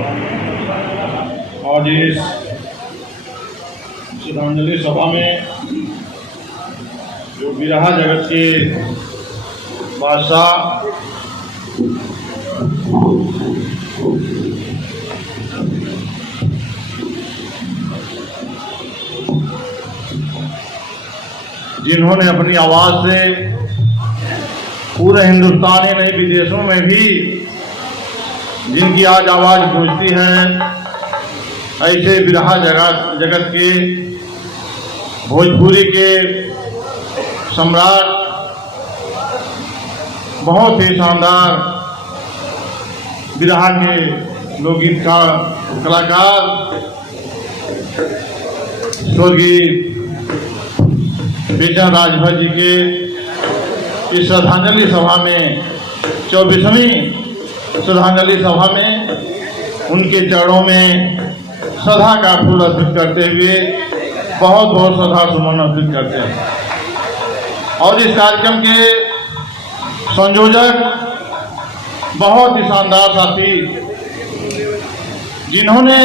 आज इस श्रद्धांजलि सभा में जो बिरहा जगत के बादशाह जिन्होंने अपनी आवाज से पूरे हिंदुस्तान ही नहीं विदेशों में भी जिनकी आज आवाज गूंजती है, ऐसे बिरहा जगत के भोजपुरी के सम्राट, बहुत ही शानदार बिरहा के लोकगीत का कलाकार स्वर्गीय बेचन राजभर जी के इस श्रद्धांजलि सभा में 24वीं श्रद्धांजलि सभा में उनके चरणों में श्रद्धा का फूल अर्पित करते हुए बहुत बहुत श्रद्धा सुमन अर्पित करते हैं। और इस कार्यक्रम के संयोजक बहुत ही शानदार साथी, जिन्होंने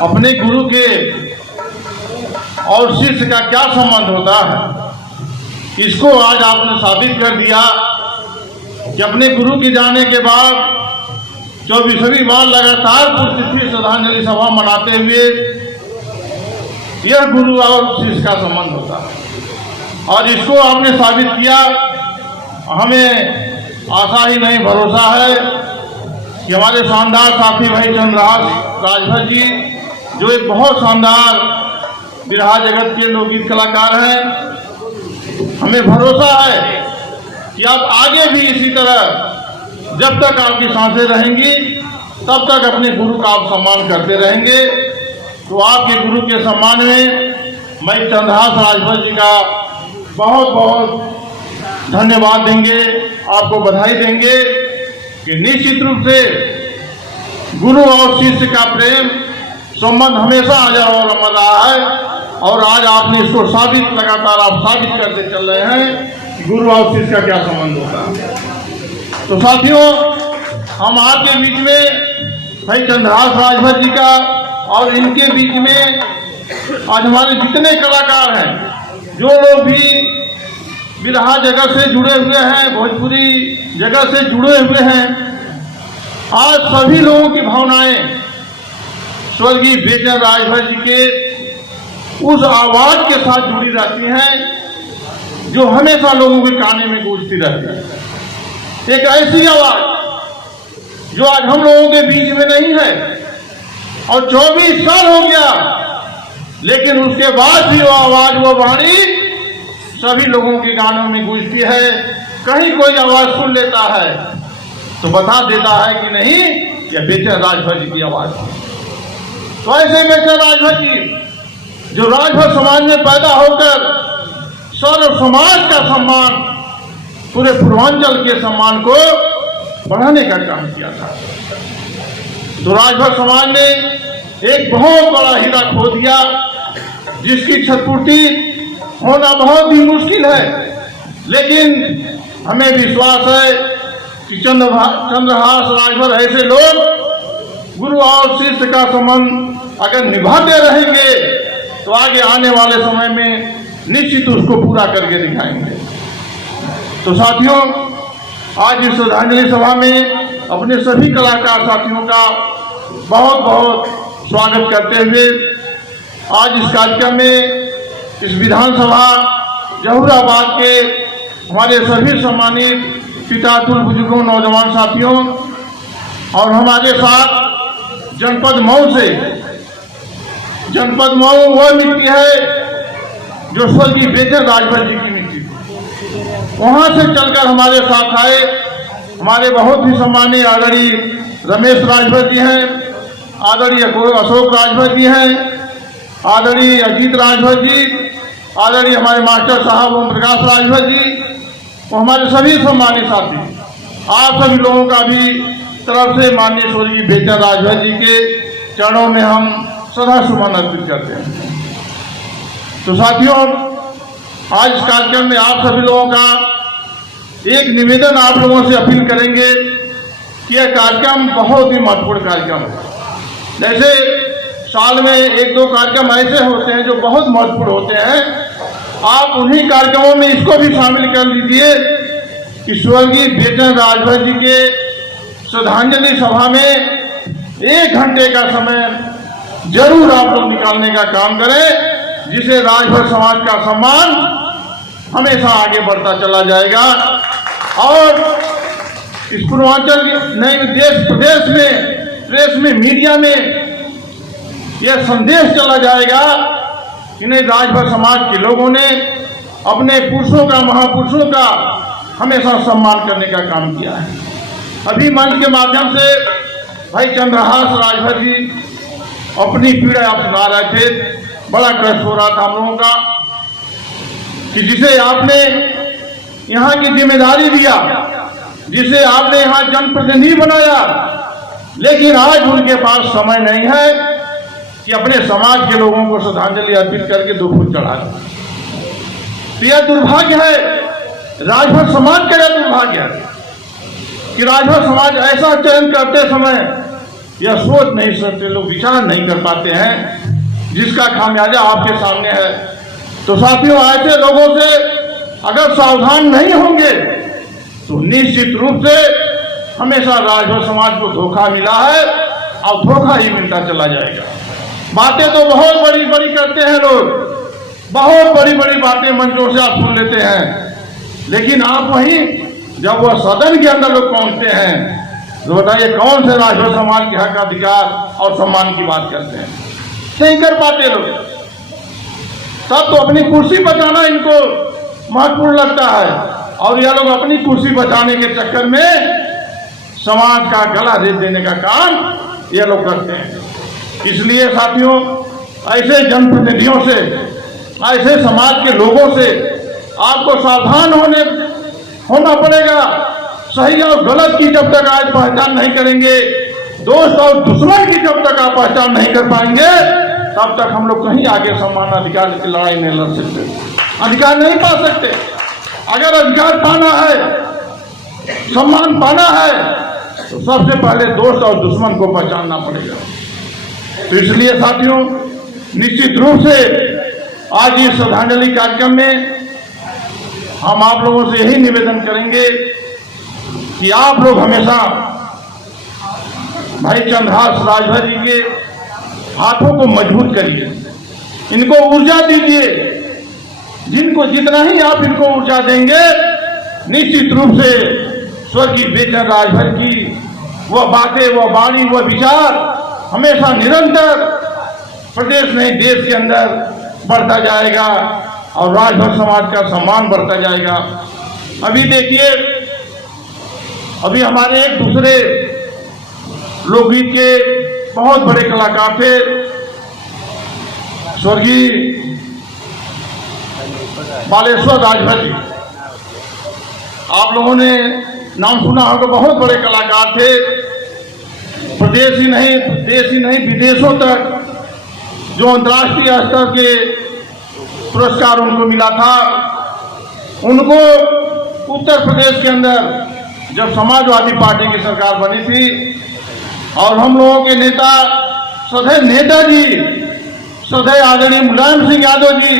अपने गुरु के और शिष्य का क्या संबंध होता है, इसको आज आपने साबित कर दिया कि अपने गुरु के जाने के बाद 24वीं बार लगातार पुण्यतिथि श्रद्धांजलि सभा मनाते हुए यह गुरु और शिष्य का संबंध होता है। और इसको आपने साबित किया। हमें आशा ही नहीं भरोसा है कि हमारे शानदार साथी भाई चंद्रहास राजभर जी, जो एक बहुत शानदार बिरहा जगत के लोकगीत कलाकार हैं, हमें भरोसा है कि आप आगे भी इसी तरह, जब तक आपकी सांसें रहेंगी तब तक अपने गुरु का आप सम्मान करते रहेंगे। तो आपके गुरु के सम्मान में मैं चंद्रहास राजभर जी का बहुत बहुत धन्यवाद देंगे, आपको बधाई देंगे कि निश्चित रूप से गुरु और शिष्य का प्रेम संबंध हमेशा अजर और अमर रहा है। और आज आपने इसको साबित, लगातार आप साबित करते चल रहे हैं कि गुरु और शिष्य का क्या संबंध होता है। तो साथियों, हम आपके बीच में भाई चंद्रहास राजभर जी का और इनके बीच में आज हमारे जितने कलाकार हैं, जो लोग भी बिरहा जगत से जुड़े हुए हैं, भोजपुरी जगत से जुड़े हुए हैं, आज सभी लोगों की भावनाएं स्वर्गीय बेचन राजभर जी के उस आवाज के साथ जुड़ी रहती हैं जो हमेशा लोगों के काने में गूंजती रहती है। एक ऐसी आवाज जो आज हम लोगों के बीच में नहीं है और 24 साल हो गया, लेकिन उसके बाद भी वो आवाज, वो वाणी सभी लोगों के कानों में गूंजती है। कहीं कोई आवाज सुन लेता है तो बता देता है कि नहीं, यह बेचन राजभर जी की आवाज है। तो ऐसे बेचन राजभर जी, जो राजभर समाज में पैदा होकर सर्व समाज का सम्मान, पूरे पूर्वांचल के सम्मान को बढ़ाने का काम किया था। तो राजभर समाज ने एक बहुत बड़ा हीरा खो दिया, जिसकी क्षतिपूर्ति होना बहुत ही मुश्किल है। लेकिन हमें विश्वास है कि चंद्रहास राजभर ऐसे लोग गुरु और शिष्य का संबंध अगर निभाते रहेंगे तो आगे आने वाले समय में निश्चित उसको पूरा करके दिखाएंगे। तो साथियों, आज इस श्रद्धांजलि सभा में अपने सभी कलाकार साथियों का बहुत बहुत स्वागत करते हुए आज इस कार्यक्रम में, इस विधानसभा जहूराबाद के हमारे सभी सम्मानित पितातुल बुजुर्गों, नौजवान साथियों और हमारे साथ जनपद मऊ से, जनपद मऊ वह मिट्टी है जो स्वर्गीय बेचन राजभर जी की मिट्टी, वहां से चलकर हमारे साथ आए हमारे बहुत ही सम्मानीय आदरणीय रमेश राजभर जी हैं, आदरणीय अशोक राजभर जी हैं, आदरणीय अजीत राजभर जी, आदरणीय हमारे मास्टर साहब ओम प्रकाश राजभर जी, और हमारे सभी सम्मानित साथी, आप सभी लोगों का भी तरफ से माननीय स्वर्गीय बेचन राजभर जी के चरणों में हम सदा सुमन अर्पित करते हैं। तो साथियों, आज इस कार्यक्रम में आप सभी लोगों का एक निवेदन आप लोगों से अपील करेंगे कि यह कार्यक्रम बहुत ही महत्वपूर्ण कार्यक्रम है। जैसे साल में 1-2 कार्यक्रम ऐसे होते हैं जो बहुत महत्वपूर्ण होते हैं, आप उन्हीं कार्यक्रमों में इसको भी शामिल कर लीजिए कि स्वर्गीय बेचन राजभर जी के श्रद्धांजलि सभा में 1 घंटे का समय जरूर आप लोग निकालने का काम करें, जिसे राजभर समाज का सम्मान हमेशा आगे बढ़ता चला जाएगा। और इस पूर्वांचल नहीं देश प्रदेश में, प्रेस में, मीडिया में यह संदेश चला जाएगा कि नहीं, राजभर समाज के लोगों ने अपने पुरुषों का, महापुरुषों का हमेशा सम्मान करने का काम किया है। अभी मंच के माध्यम से भाई चंद्रहास राजभर जी अपनी पीड़ा आप सुना रहे थे। बड़ा कष्ट हो रहा था हम लोगों का कि जिसे आपने यहाँ की जिम्मेदारी दिया, जिसे आपने यहाँ जनप्रतिनिधि बनाया, लेकिन आज उनके पास समय नहीं है कि अपने समाज के लोगों को श्रद्धांजलि अर्पित करके 2 फूल चढ़ा दें। तो यह दुर्भाग्य है, राजभर समाज का यह दुर्भाग्य है कि राजभर समाज ऐसा चयन करते समय यह सोच नहीं सकते, लोग विचार नहीं कर पाते हैं, जिसका खामियाजा आपके सामने है। तो साथियों, ऐसे लोगों से अगर सावधान नहीं होंगे तो निश्चित रूप से हमेशा राजभर समाज को धोखा मिला है और धोखा ही मिलता चला जाएगा। बातें तो बहुत बड़ी बड़ी करते हैं लोग, बहुत बड़ी बड़ी बातें मंचों से आप सुन लेते हैं, लेकिन आप वहीं जब वह सदन के अंदर लोग पहुंचते हैं तो बताइए कौन से राजभर समाज के हक, अधिकार और सम्मान की बात करते हैं? नहीं कर पाते लोग। तब तो अपनी कुर्सी बचाना इनको महत्वपूर्ण लगता है, और यह लोग अपनी कुर्सी बचाने के चक्कर में समाज का गला रेत देने का काम यह लोग करते हैं। इसलिए साथियों, ऐसे जनप्रतिनिधियों से, ऐसे समाज के लोगों से आपको सावधान होना पड़ेगा। सही और गलत की जब तक आज पहचान नहीं करेंगे, दोस्त और दुश्मन की जब तक आप पहचान नहीं कर पाएंगे, तब तक हम लोग कहीं आगे सम्मान अधिकार की लड़ाई नहीं लड़ सकते, अधिकार नहीं पा सकते। अगर अधिकार पाना है, सम्मान पाना है, तो सबसे पहले दोस्त और दुश्मन को पहचानना पड़ेगा। तो इसलिए साथियों, निश्चित रूप से आज इस श्रद्धांजलि कार्यक्रम में हम आप लोगों से यही निवेदन करेंगे कि आप लोग हमेशा भाई चंद्रहास राजभर जी के हाथों को मजबूत करिए, इनको ऊर्जा दीजिए। जिनको जितना ही आप इनको ऊर्जा देंगे, निश्चित रूप से स्वर्गीय बेचन राजभर की वह बातें, वह वाणी, वह विचार हमेशा निरंतर प्रदेश नहीं देश के अंदर बढ़ता जाएगा और राजभर समाज का सम्मान बढ़ता जाएगा। अभी देखिए, अभी हमारे एक दूसरे लोकगीत के बहुत बड़े कलाकार थे, स्वर्गीय बालेश्वर राजभर जी। आप लोगों ने नाम सुना होगा, बहुत बड़े कलाकार थे। प्रदेश ही नहीं, देश ही नहीं, विदेशों तक जो अंतर्राष्ट्रीय स्तर के पुरस्कार उनको मिला था। उनको उत्तर प्रदेश के अंदर जब समाजवादी पार्टी की सरकार बनी थी और हम लोगों के नेता सदैव नेताजी, सदैव आदरणीय मुलायम सिंह यादव जी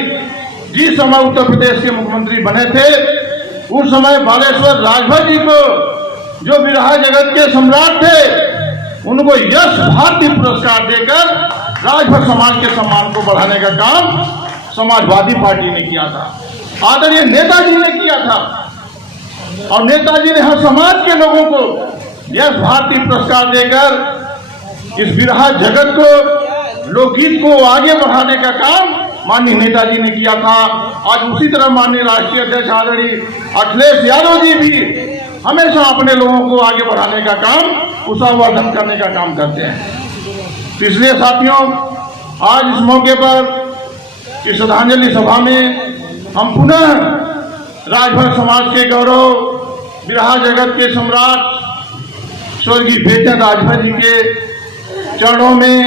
जिस समय उत्तर प्रदेश के मुख्यमंत्री बने थे, उस समय बालेश्वर राजभर जी को, जो बिरहा जगत के सम्राट थे, उनको यश भारती पुरस्कार देकर राजभर समाज के सम्मान को बढ़ाने का काम समाजवादी पार्टी ने किया था, आदरणीय नेताजी ने किया था। और नेताजी ने हर समाज के लोगों को यश भारती पुरस्कार देकर इस बिरहा जगत को, लोकगीत को आगे बढ़ाने का काम माननीय नेताजी ने किया था। आज उसी तरह माननीय राष्ट्रीय अध्यक्ष आदरणीय अखिलेश यादव जी भी हमेशा अपने लोगों को आगे बढ़ाने का काम, उत्साहवर्धन करने का काम करते हैं। तो इसलिए साथियों, आज इस मौके पर इस श्रद्धांजलि सभा में हम पुनः राजभर समाज के गौरव, बिरहा जगत के सम्राट स्वर्गीय बेचन राजभर जी के चरणों में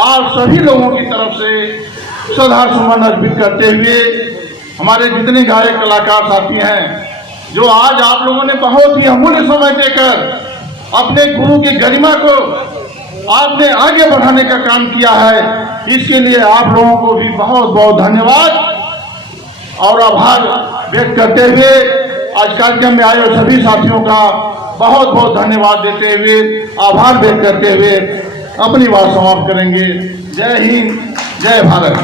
आप सभी लोगों की तरफ से श्रद्धा सुमन अर्पित करते हुए, हमारे जितने गायक कलाकार साथी हैं, जो आज आप लोगों ने बहुत ही अमूल्य समय देकर अपने गुरु की गरिमा को आपने आगे बढ़ाने का काम किया है। इसके लिए आप लोगों को भी बहुत बहुत धन्यवाद और आभार व्यक्त करते हुए आज कार्यक्रम में आए सभी साथियों का बहुत बहुत धन्यवाद देते हुए, आभार व्यक्त करते हुए अपनी बात समाप्त करेंगे। जय हिंद, जय भारत।